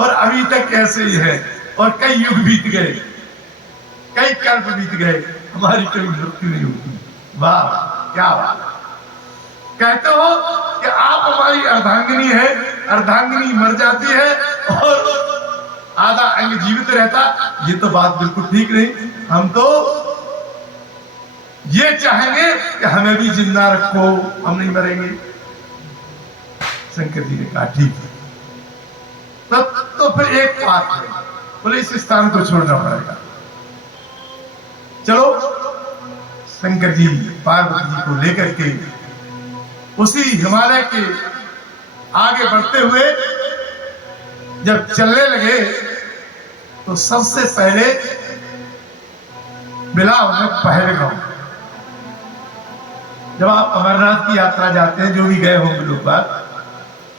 और अभी तक ऐसे ही है, और कई युग बीत गए, कई कल्प बीत गए, हमारी कभी मृत्यु नहीं होती। वाह क्या बात! कहते हो कि आप हमारी अर्धांगिनी है, अर्धांगिनी मर जाती है और आधा अंग जीवित रहता, ये तो बात बिल्कुल ठीक नहीं। हम तो ये चाहेंगे कि हमें भी जिंदा रखो, हम नहीं मरेंगे। शंकर जी ने कहा ठीक है। तो फिर एक बात है, बोले इस स्थान को छोड़ना पड़ेगा। चलो शंकर जी पार्वती जी को लेकर के उसी हिमालय के आगे बढ़ते हुए जब चलने लगे तो सबसे पहले मिला उन्हें पहलगांव। जब आप अमरनाथ की यात्रा जाते हैं, जो भी गए होंगे लोग बात,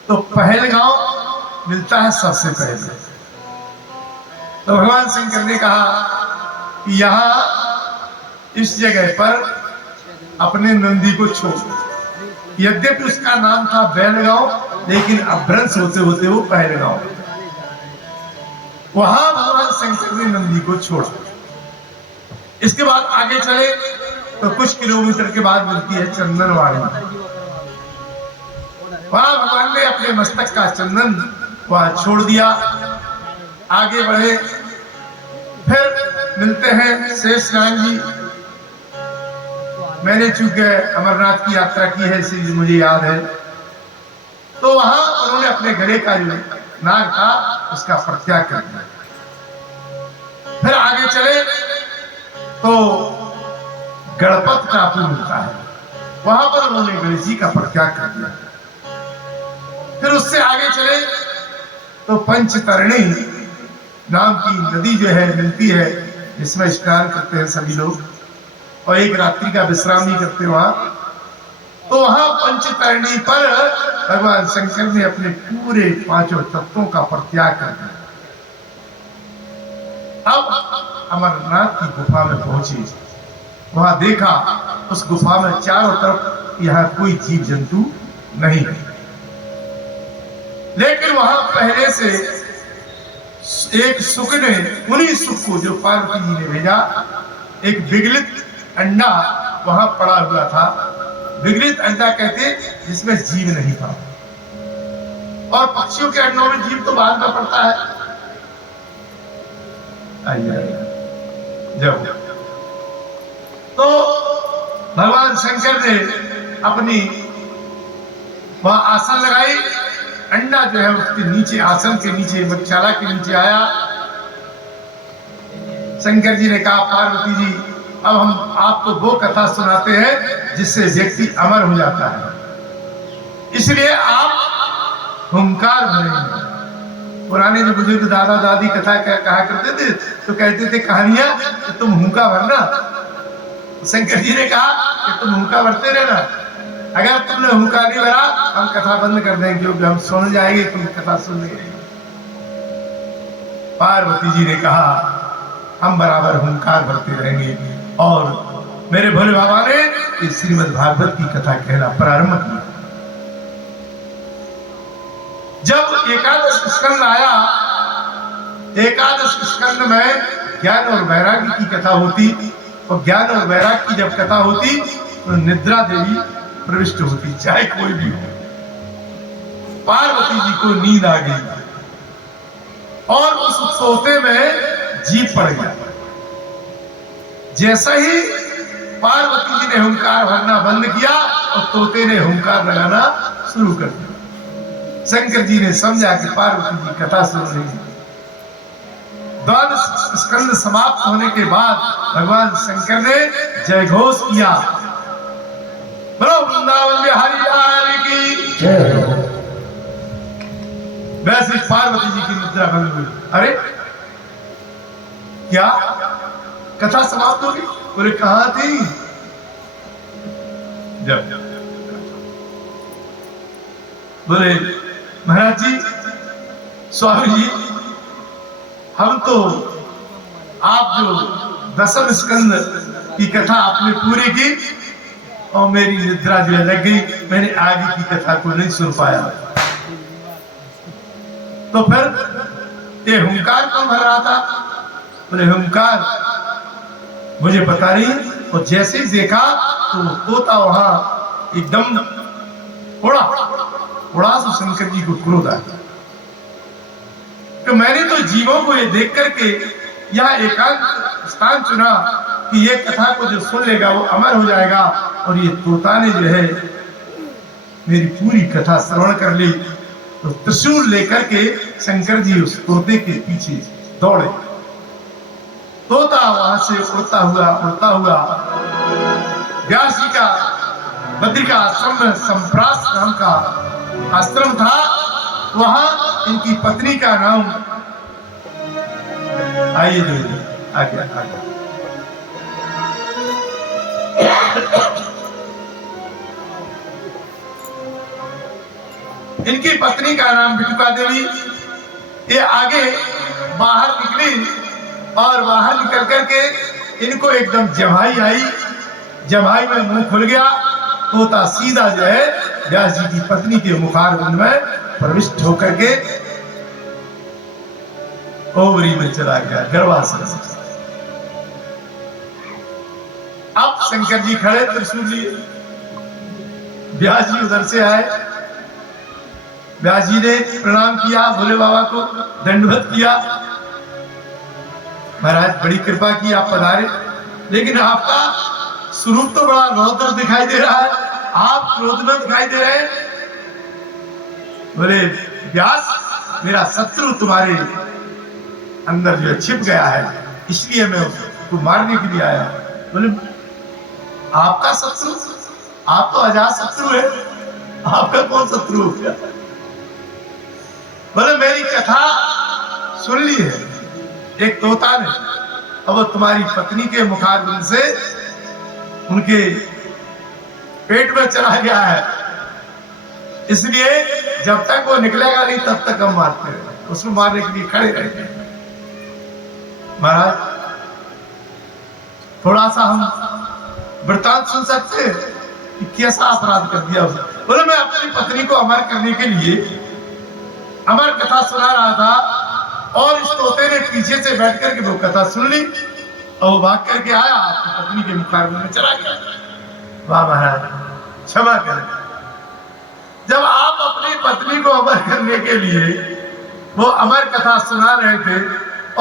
तो पहलगांव मिलता है सबसे पहले। तो भगवान शंकर ने कहा कि यहां इस जगह पर अपने नंदी को छोड़। यद्यपि उसका नाम था बैलगांव, लेकिन अभ्रंश होते होते वो पहलगांव। वहां भगवान शंकर ने नंदी को छोड़ा। इसके बाद आगे चले तो कुछ किलोमीटर के बाद मिलती है चंदनवाड़ी। वहां भगवान ने अपने मस्तक का चंदन वहां छोड़ दिया। आगे बढ़े, फिर मिलते हैं शेषनाग जी। मैंने चूंकि अमरनाथ की यात्रा की है इसलिए मुझे याद है। तो वहां उन्होंने अपने गले का जो नाग था उसका परित्याग कर दिया। फिर आगे चले तो गणपत टापू मिलता है, वहां पर उन्होंने गणेश जी का परित्याग कर दिया। फिर उससे आगे चले तो पंचतरणी नाम की नदी जो है मिलती है, जिसमें स्नान करते हैं सभी लोग और एक रात्रि का विश्राम भी करते वहां। तो वहां पंचतरणी पर भगवान शंकर ने अपने पूरे 5 तत्वों का परित्याग कर दिया। अब अमरनाथ की गुफा में पहुंचे, वहां देखा उस गुफा में चारों तरफ यहाँ कोई जीव जंतु नहीं है, लेकिन वहां पहले से एक सुख ने, उन्हीं सुख को जो पार्वती जी ने भेजा, एक विगलित अंडा वहां पड़ा हुआ था। विगलित अंडा कहते जिसमें जीव नहीं था, और पक्षियों के अंडों में जीव तो बाद में पड़ता है। जब तो भगवान शंकर ने अपनी वहां आसन लगाई, अंडा जो है उसके नीचे, आसन के नीचे, मधुशाला के नीचे आया। शंकर जी ने कहा, पार्वती जी अब हम आपको वो कथा सुनाते हैं जिससे व्यक्ति अमर हो जाता है, इसलिए आप हुंकार भरेंगे। पुराने जो बुजुर्ग दादा दादी कथा कहा करते थे तो कहते थे कहानियां तो तुम हुंका भरना। शंकर जी ने कहा कि तुम हुंका भरते रहना, अगर तुमने हुंका नहीं भरा हम कथा बंद कर देंगे, क्योंकि हम सुन जाएंगे, तुम कथा सुन नहीं। पार्वती जी ने कहा हम बराबर हुंकार भरते रहेंगे, और मेरे भोले बाबा ने इस श्रीमद् भागवत की कथा कहना प्रारंभ किया। जब एकादश स्कंद आया, एकादश स्कंद में ज्ञान और वैराग्य की कथा होती, और ज्ञान और वैराग्य की जब कथा होती तो निद्रा देवी प्रविष्ट होती, चाहे कोई भी हो। पार्वती जी को नींद आ गई और उस सोते में जीव पड़ गया। जैसा ही पार्वती जी ने हुंकार भरना बंद किया और तोते ने हुंकार लगाना शुरू कर दिया। शंकर जी ने समझा कि पार्वती जी कथा सुन रही है। द्वादश स्कंद समाप्त होने के बाद भगवान शंकर ने जय घोष किया, बोलो वृंदावन बिहारी लाल की जय। वैसे पार्वती जी की निद्रा भंग हुई। अरे क्या कथा समाप्त हो गई? बोले कहां थी? जब बोले महाराज जी, स्वामी जी, हम तो आप जो दशम स्कंद की कथा आपने पूरी की और मेरी निद्रा जो लग गई, मैंने आगे की कथा को नहीं सुन पाया। तो फिर ये हुंकार कौन भर रहा था? बोले हुंकार मुझे पता नहीं, और जैसे ही देखा तो तोता वहां एकदम उड़ा तो शंकर जी को क्रोध आया। तो मैंने तो जीवों को ये देख करके यह एकांत स्थान चुना कि ये कथा को जो सुन लेगा वो अमर हो जाएगा, और ये तोता ने जो है मेरी पूरी कथा श्रवण कर ली। तो त्रिशूल लेकर के शंकर जी उस तोते के पीछे दौड़े। तोता वहां से उड़ता हुआ व्यास जी का बद्रिका आश्रम में संप्रास नाम का आश्रम था, वहां इनकी पत्नी का नाम, आइए जो आ गया। इनकी पत्नी का नाम बिटुका देवी। ये आगे बाहर निकली और बाहर निकल करके इनको एकदम जमाई आई। जमाई में मुंह खुल गया, तोता सीधा जो है व्यास जी की पत्नी के मुखारविंद में प्रविष्ट होकर के ओवरी में चला गया, गर्भाशय से। अब शंकर जी खड़े त्रिशूल लिए, व्यास जी उधर से आए। व्यास जी ने प्रणाम किया, भोले बाबा को दंडवत किया। महाराज बड़ी कृपा की, आप पधारे, लेकिन आपका स्वरूप तो बड़ा रौद्र दिखाई दे रहा है, आप क्रोध में दिखाई दे रहे हैं। बोले व्यास, मेरा शत्रु तुम्हारे अंदर जो छिप गया है, इसलिए मैं उसको मारने के लिए आया। बोले आपका शत्रु? आप तो अजात शत्रु है, आपका कौन शत्रु हो गया? बोले मेरी कथा सुन ली है एक तोता ने, अब वो तुम्हारी पत्नी के मुखारविंद से उनके पेट में चला गया है, इसलिए जब तक वो निकलेगा नहीं तब तक हम मारते रहे, उसको मारने के लिए खड़े रहते हैं। महाराज थोड़ा सा हम वृतांत सुन सकते हैं कि कैसा अपराध कर दिया उसने? बोले मैं अपनी पत्नी को अमर करने के लिए अमर कथा सुना रहा था और इस तोते ने पीछे से बैठ करके वो कथा सुन ली और वो भाग करके आया, अपनी पत्नी के मुखारविंद में चला गया। वाह महाराज, क्षमा करें। जब आप अपनी पत्नी को अमर करने के लिए वो अमर कथा सुना रहे थे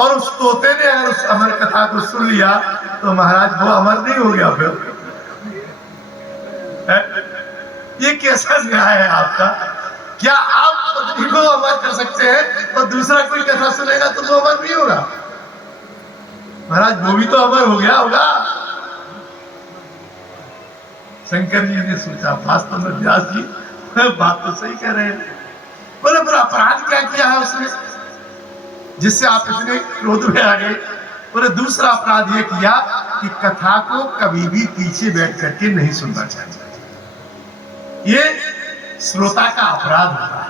और उस तोते ने अगर उस अमर कथा को सुन लिया तो महाराज वो अमर नहीं हो गया, फिर है? ये कैसा न्याय है आपका? क्या आप पत्नी को अमर कर सकते हैं और दूसरा कोई कथा सुनेगा तो वो अमर नहीं होगा? महाराज वो भी तो अमर हो गया होगा। शंकर जी ने सोचा, वास्तव में व्यास जी बात तो सही कह रहे हैं। बोले पर अपराध क्या किया है उसने जिससे आप इतने क्रोध में आ गए? बोले दूसरा अपराध ये किया कि कथा को कभी भी पीछे बैठ करके नहीं सुनना चाहिए। ये श्रोता का अपराध होता है।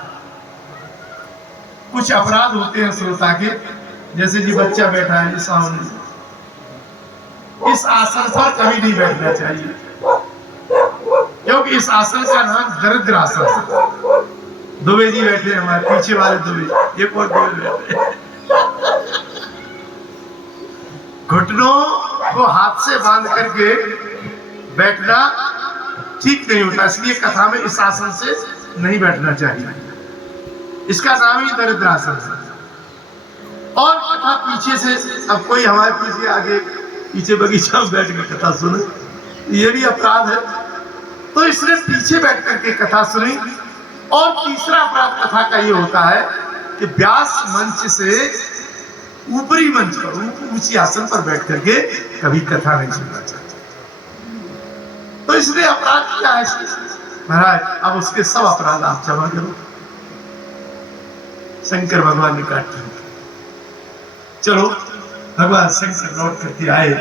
कुछ अपराध होते हैं श्रोता के, जैसे जी बच्चा बैठा है सामने, इस आसन पर कभी नहीं बैठना चाहिए, क्योंकि इस आसन का नाम दरिद्र आसन है। दुबे जी बैठे हैं हमारे पीछे वाले दुबे, एक और दुबे बैठे। घुटनों को हाथ से बांध करके बैठना ठीक नहीं होता, इसलिए कथा में इस आसन से नहीं बैठना चाहिए। इसका नाम ही दरिद्र आसन है। और कथा पीछे से, अब कोई हमारे पीछे आगे पीछे बगीचा में बैठ के कथा सुने, ये भी अपराध है। तो इसने पीछे बैठ करके कथा सुनी। और तीसरा अपराध कथा का ये होता है कि व्यास मंच से ऊपरी मंच पर, ऊंची आसन पर बैठ करके कभी कथा नहीं सुनना चाहिए। तो इसलिए अपराध क्या है महाराज? अब उसके सब अपराध आप क्षमा करो। शंकर भगवान ने काट लिया। चलो भगवान शंकर लौट करके आए।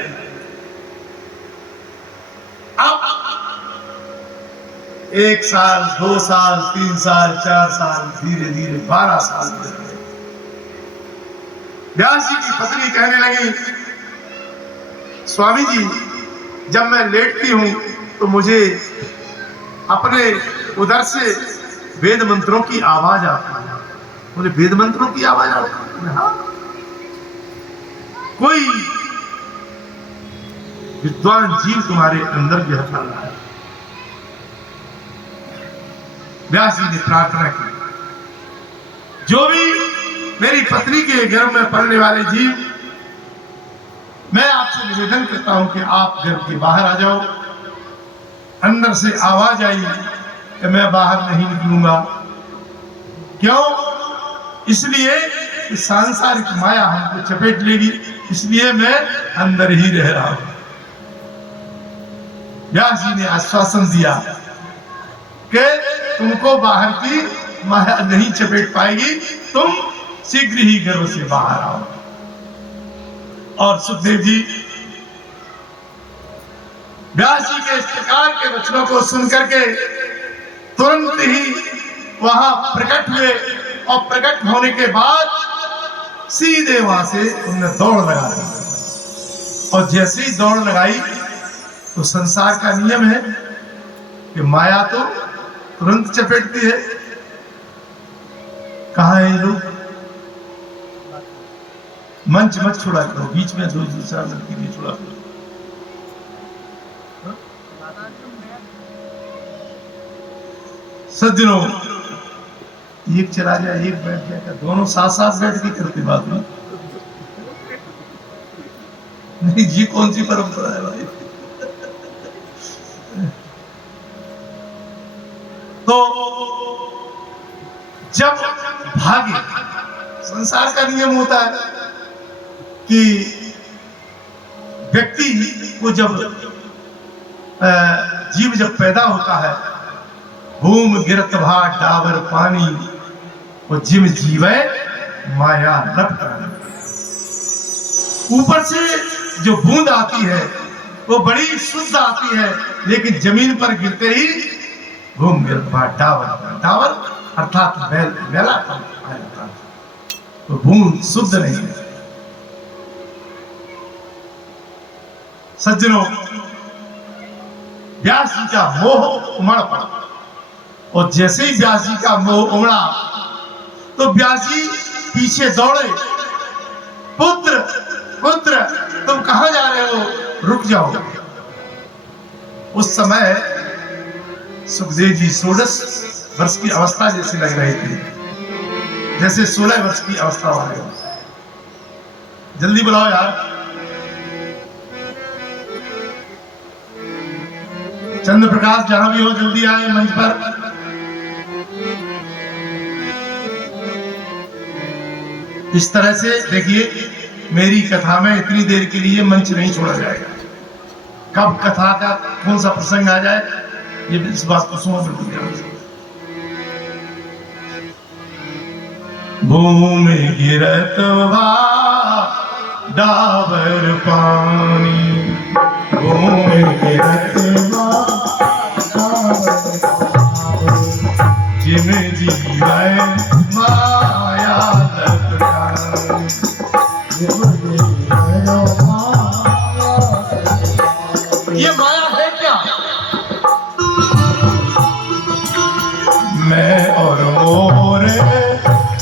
अब 1 साल, 2 साल, 3 साल, 4 साल, धीरे धीरे 12 साल गुजर गए। व्यास जी की पत्नी कहने लगी, स्वामी जी जब मैं लेटती हूं तो मुझे अपने उधर से वेद मंत्रों की आवाज आती है। मुझे वेद मंत्रों की आवाज आती है? हाँ। कोई विद्वान जीव तुम्हारे अंदर विहर रहा है। व्यास जी ने प्रार्थना की, जो भी मेरी पत्नी के गर्भ में पलने वाले जीव, मैं आपसे निवेदन करता हूं कि आप गर्भ के बाहर आ जाओ। अंदर से आवाज आई कि मैं बाहर नहीं निकलूंगा। क्यों? इसलिए कि सांसारिक माया हमको चपेट लेगी, इसलिए मैं अंदर ही रह रहा हूं। व्यास जी ने आश्वासन दिया कि तुमको बाहर की माया नहीं चपेट पाएगी, तुम शीघ्र ही गर्भ से बाहर आओ। और सुखदेव जी व्यास जी के इस प्रकार के वचनों को सुन करके तुरंत ही वहां प्रकट हुए। और प्रकट होने के बाद सीधे वहां से उन्होंने दौड़ लगा दी। और जैसे ही दौड़ लगाई तो संसार का नियम है कि माया तो तुरंत चपेटती है। कहाँ है ये लोग? मंच मत छोड़ा करो, बीच में 2-4 मिनट के लिए छोड़ा करो। सज्जनों, एक चला जाए एक बैठ जाएगा, दोनों साथ साथ बैठ के करते बात में नहीं। ये कौन सी परंपरा है भाई? तो जब भाग्य, संसार का नियम होता है कि व्यक्ति को जब जीव जब पैदा होता है, भूम गिरत भा डावर पानी, वो जिम जीवे माया लपट। ऊपर से जो बूंद आती है वो बड़ी शुद्ध आती है, लेकिन जमीन पर गिरते ही भूम गिरत भा डावर, डावर अर्थात मैला तो बूंद शुद्ध नहीं है। सज्जनों, व्यास जी का मोह उमड़ पड़ा। और जैसे ही व्यास जी का मोह उमड़ा तो व्यास जी पीछे दौड़े, पुत्र पुत्र तुम कहां जा रहे हो, रुक जाओ। उस समय सुखदेव जी 16 वर्ष की अवस्था जैसी लग रही थी, जैसे 16 वर्ष की अवस्था वाले हो। जल्दी बुलाओ यार। चंद्र प्रकाश जहां भी हो जल्दी आए मंच पर। इस तरह से देखिए, मेरी कथा में इतनी देर के लिए मंच नहीं छोड़ा जाएगा। कब कथा का कौन सा प्रसंग आ जाए, ये इस बात को सुनो बिल्कुल ध्यान से। भूमि गिरत डाबर पानी, भूमि गिरत जिम जीवै माया ये माया है क्या? मैं और मोरे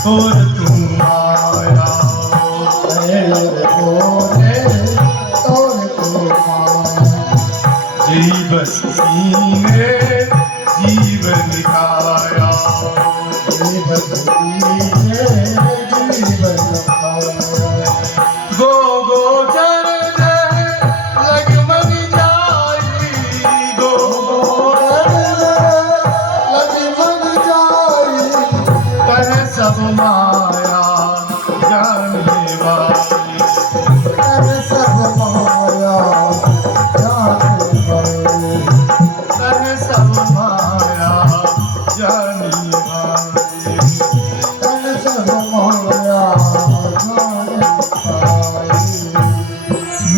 और तू माया, जीवस सीने जीवन निकाया, गो गो जन लगमग जाई, गो कह सब माया जानने वाली, कह सब माया जानने वाली।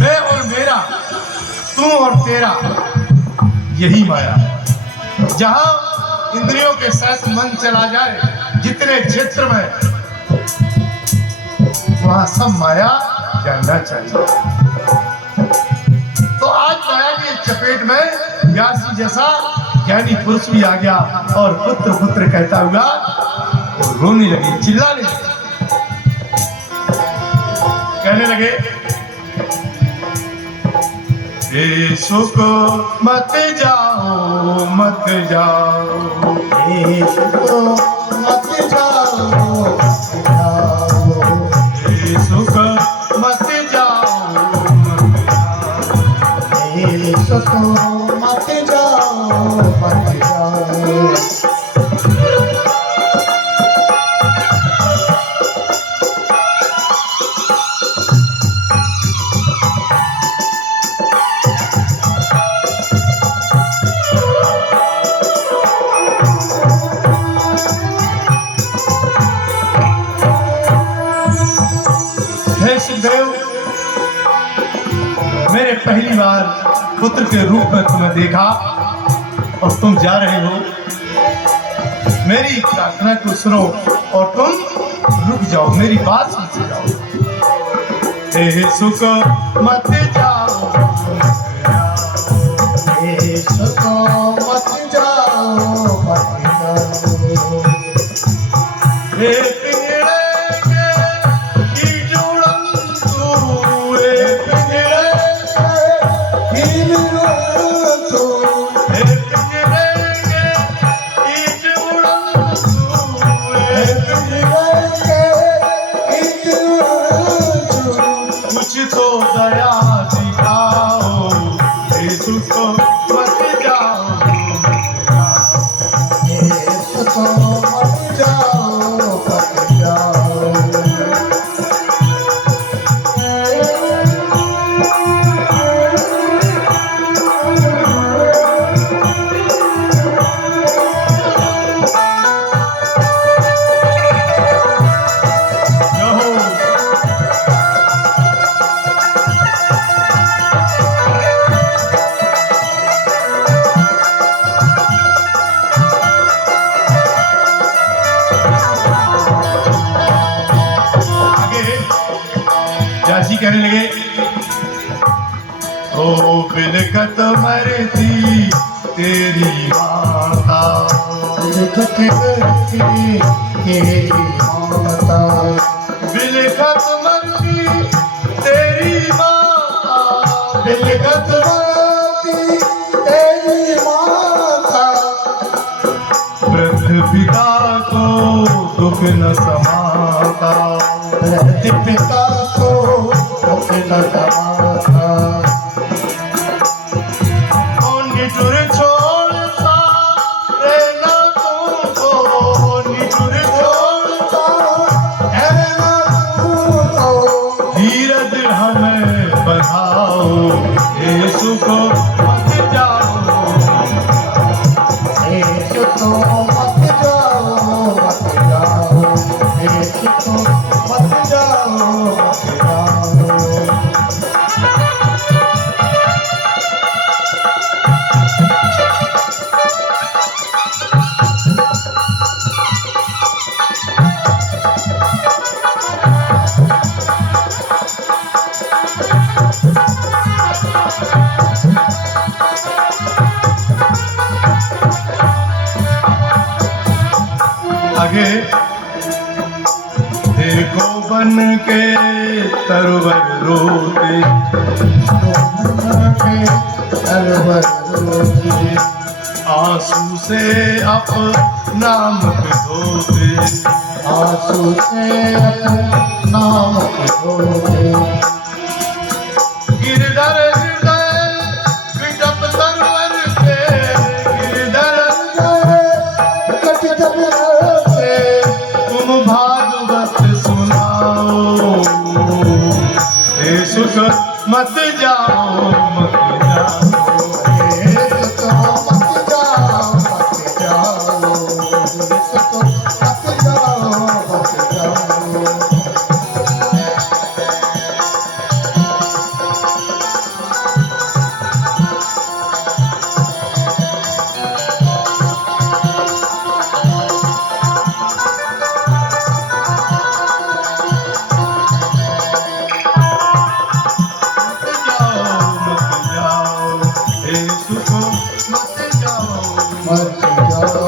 मैं और मेरा, तू और तेरा, यही माया है। जहां इंद्रियों के साथ मन चला जाए, जितने क्षेत्र में, वहां सब माया जानना चाहिए। तो आज माया की चपेट में व्यास जी जैसा ज्ञानी पुरुष भी आ गया और पुत्र पुत्र कहता हुआ वो रोने लगे, चिल्लाने लगे, कहने लगे, हे सुख मत जाओ मत जाओ, हे सुख मत जाओ मत जाओ, हे सुख मत जाओ मत जाओ, हे सुख मत जाओ मत जाओ। हे सुखदेव, मैंने पहली बार पुत्र के रूप में तुम्हें देखा और तुम जा रहे हो। मेरी प्रार्थना को सुनो और तुम रुक जाओ, मेरी बात सुन जाओ। हे सुख मत जाओ, हे सुख मत जाओ मत जाओ, हे कुछ तो दया दिखाओ, हे सुख मत जाओ हे सुख मत जाओ मत जाओ। जासी कहने लगे, ओ बिलखत मरती तेरी माता, बिलखत मरती तेरी माता, बिलखत मरती तेरी माता, बिलखत मरती तेरी माता, वृद्ध पिता को दुख न समाता, वृद्ध पिता को दुख न समाता, निठुर छोड़ आगे देखो बन के तरवर रोते, आंसू से अपना मुख धोते, आंसू से नाम धोते, गिरधर हृदय विटप तरवर पे, गिरधर कटित से तुम भागवत सुनाओ, हे सुख मत जाओ मत जाओ, मत जाओ